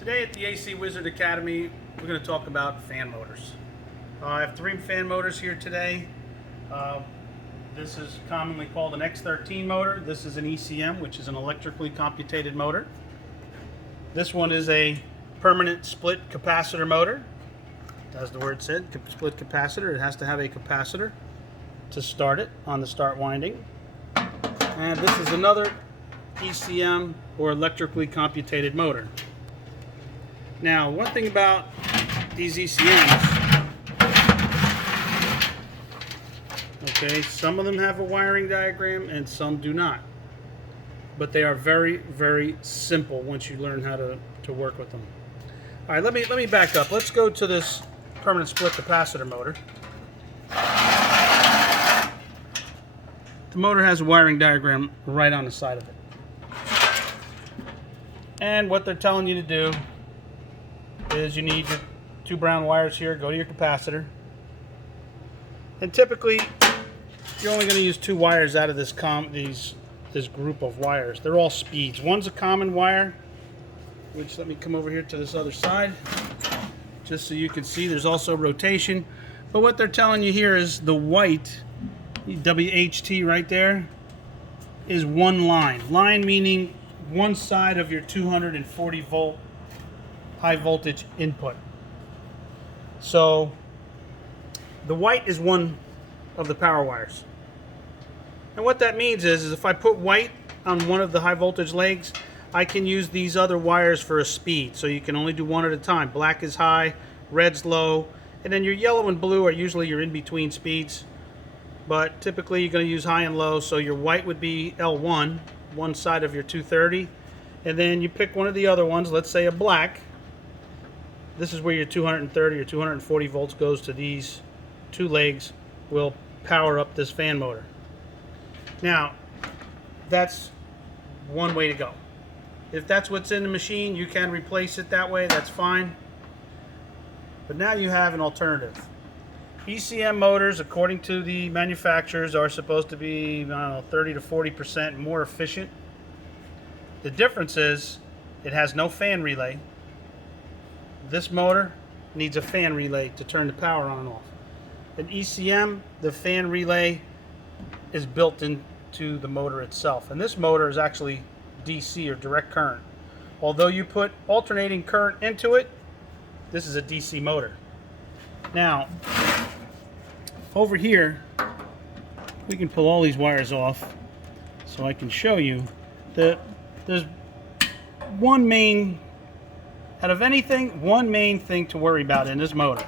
Today at the AC Wizard Academy, we're going to talk about fan motors. I have three fan motors here today. This is commonly called an X13 motor. This is an ECM, which is an electrically computated motor. This one is a permanent split capacitor motor. As the word said, split capacitor. It has to have a capacitor to start it on the start winding. And this is another ECM, or electrically computated motor. Now, one thing about these ECMs, okay, some of them have a wiring diagram and some do not. But they are very, very simple once you learn how to work with them. All right, let me back up. Let's go to this permanent split capacitor motor. The motor has a wiring diagram right on the side of it. And what they're telling you to do is you need your two brown wires here. Go to your capacitor. And typically, you're only going to use two wires out of this group of wires. They're all speeds. One's a common wire, which, let me come over here to this other side, just so you can see there's also rotation. But what they're telling you here is the white, WHT right there, is one line. Line meaning one side of your 240 volt high voltage input. So the white is one of the power wires. And what that means is if I put white on one of the high voltage legs, I can use these other wires for a speed. So you can only do one at a time. Black is high, red's low, and then your yellow and blue are usually your in-between speeds. But typically you're going to use high and low, so your white would be L1, one side of your 230, and then you pick one of the other ones, let's say a black. This is where your 230 or 240 volts goes to these two legs, will power up this fan motor. Now, that's one way to go. If that's what's in the machine, you can replace it that way, that's fine. But now you have an alternative. ECM motors, according to the manufacturers, are supposed to be, I don't know, 30 to 40% more efficient. The difference is it has no fan relay. This motor needs a fan relay to turn the power on and off. An ECM, the fan relay is built into the motor itself. And this motor is actually DC, or direct current. Although you put alternating current into it, this is a DC motor. Now, over here, we can pull all these wires off so I can show you that there's one main, out of anything, one main thing to worry about in this motor.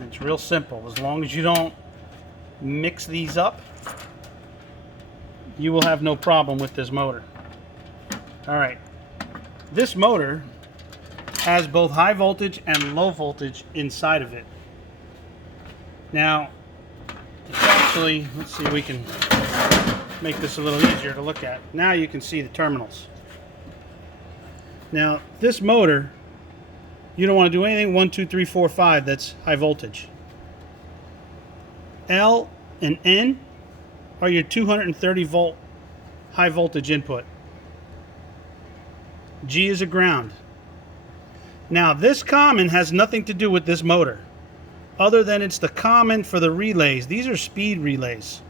It's real simple. As long as you don't mix these up, you will have no problem with this motor. Alright, this motor has both high voltage and low voltage inside of it. Now, it's actually, let's see if we can make this a little easier to look at. Now you can see the terminals. Now, this motor, you don't want to do anything 1, 2, 3, 4, 5 that's high voltage. L and N are your 230 volt high voltage input. G is a ground. Now, this common has nothing to do with this motor, other than it's the common for the relays. These are speed relays.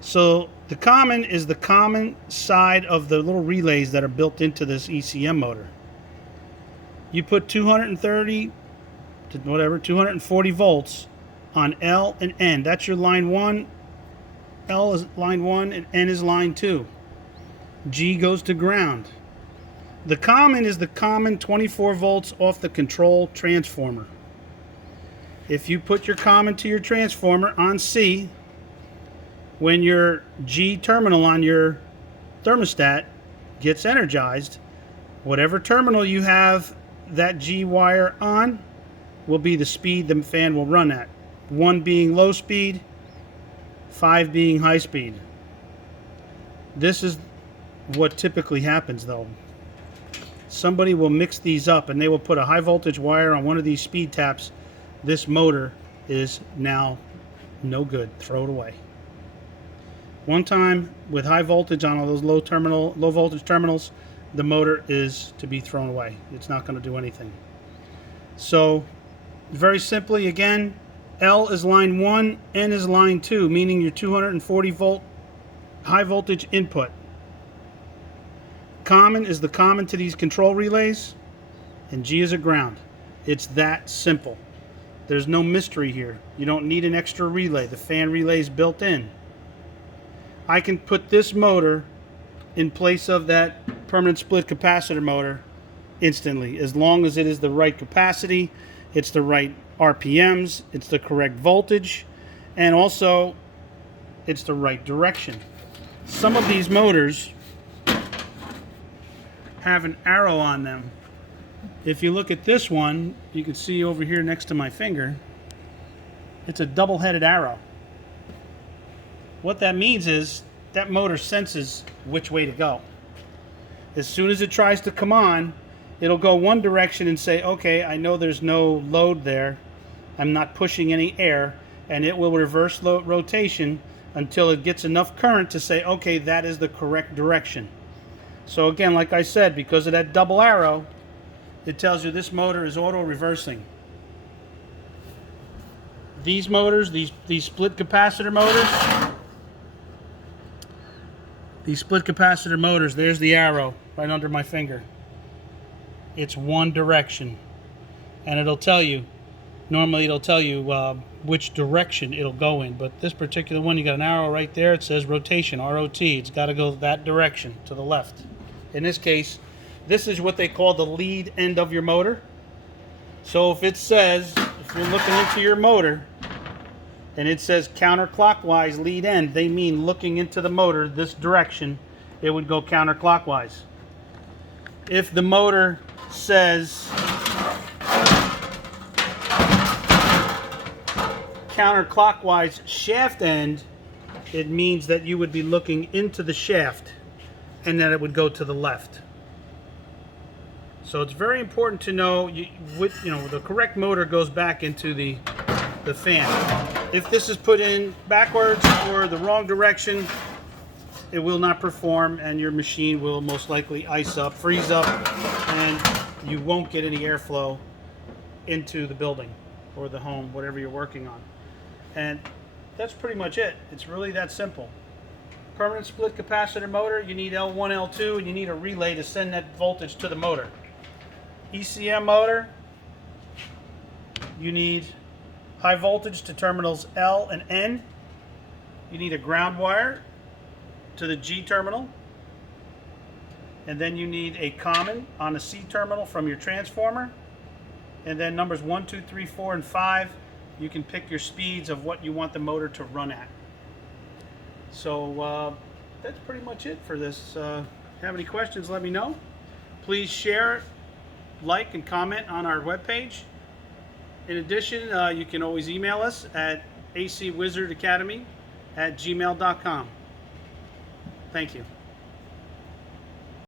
So the common is the common side of the little relays that are built into this ECM motor. You put 230 to whatever, 240 volts on L and N. That's your line 1. L is line 1 and N is line 2. G goes to ground. The common is the common 24 volts off the control transformer. If you put your common to your transformer on C, when your G terminal on your thermostat gets energized, whatever terminal you have that G wire on will be the speed the fan will run at. 1 being low speed, 5 being high speed. This is what typically happens though. Somebody will mix these up and they will put a high voltage wire on one of these speed taps. This motor is now no good. Throw it away. One time with high voltage on all those low voltage terminals, the motor is to be thrown away. It's not going to do anything. So very simply, again, L is line 1, N is line 2, meaning your 240 volt high voltage input. Common is the common to these control relays, and G is a ground. It's that simple. There's no mystery here. You don't need an extra relay. The fan relay is built in. I can put this motor in place of that permanent split capacitor motor instantly, as long as it is the right capacity, it's the right RPMs, it's the correct voltage, and also it's the right direction. Some of these motors have an arrow on them. If you look at this one, you can see over here next to my finger, it's a double-headed arrow. What that means is that motor senses which way to go. As soon as it tries to come on, it'll go one direction and say, okay, I know there's no load there, I'm not pushing any air, and it will reverse rotation until it gets enough current to say, okay, that is the correct direction. So again, like I said, because of that double arrow, it tells you this motor is auto-reversing. These motors, these split capacitor motors, there's the arrow right under my finger. It's one direction, and it'll tell you, normally it'll tell you which direction it'll go in, but this particular one, you got an arrow right there, it says rotation, R-O-T, it's got to go that direction, to the left. In this case, this is what they call the lead end of your motor. So if it says, if you're looking into your motor, and it says counterclockwise lead end, they mean looking into the motor this direction, it would go counterclockwise. If the motor says counterclockwise shaft end, it means that you would be looking into the shaft and then it would go to the left. So it's very important to know, the correct motor goes back into the fan. If this is put in backwards or the wrong direction, it will not perform and your machine will most likely ice up, freeze up, and you won't get any airflow into the building or the home, whatever you're working on. And that's pretty much it. It's really that simple. Permanent split capacitor motor, you need L1, L2, and you need a relay to send that voltage to the motor. ECM motor, you need high voltage to terminals L and N. You need a ground wire to the G terminal. And then you need a common on the C terminal from your transformer. And then numbers 1, 2, 3, 4, and 5, you can pick your speeds of what you want the motor to run at. So that's pretty much it for this. Have any questions, let me know. Please share, like, and comment on our webpage. In addition, you can always email us at acwizardacademy@gmail.com. Thank you.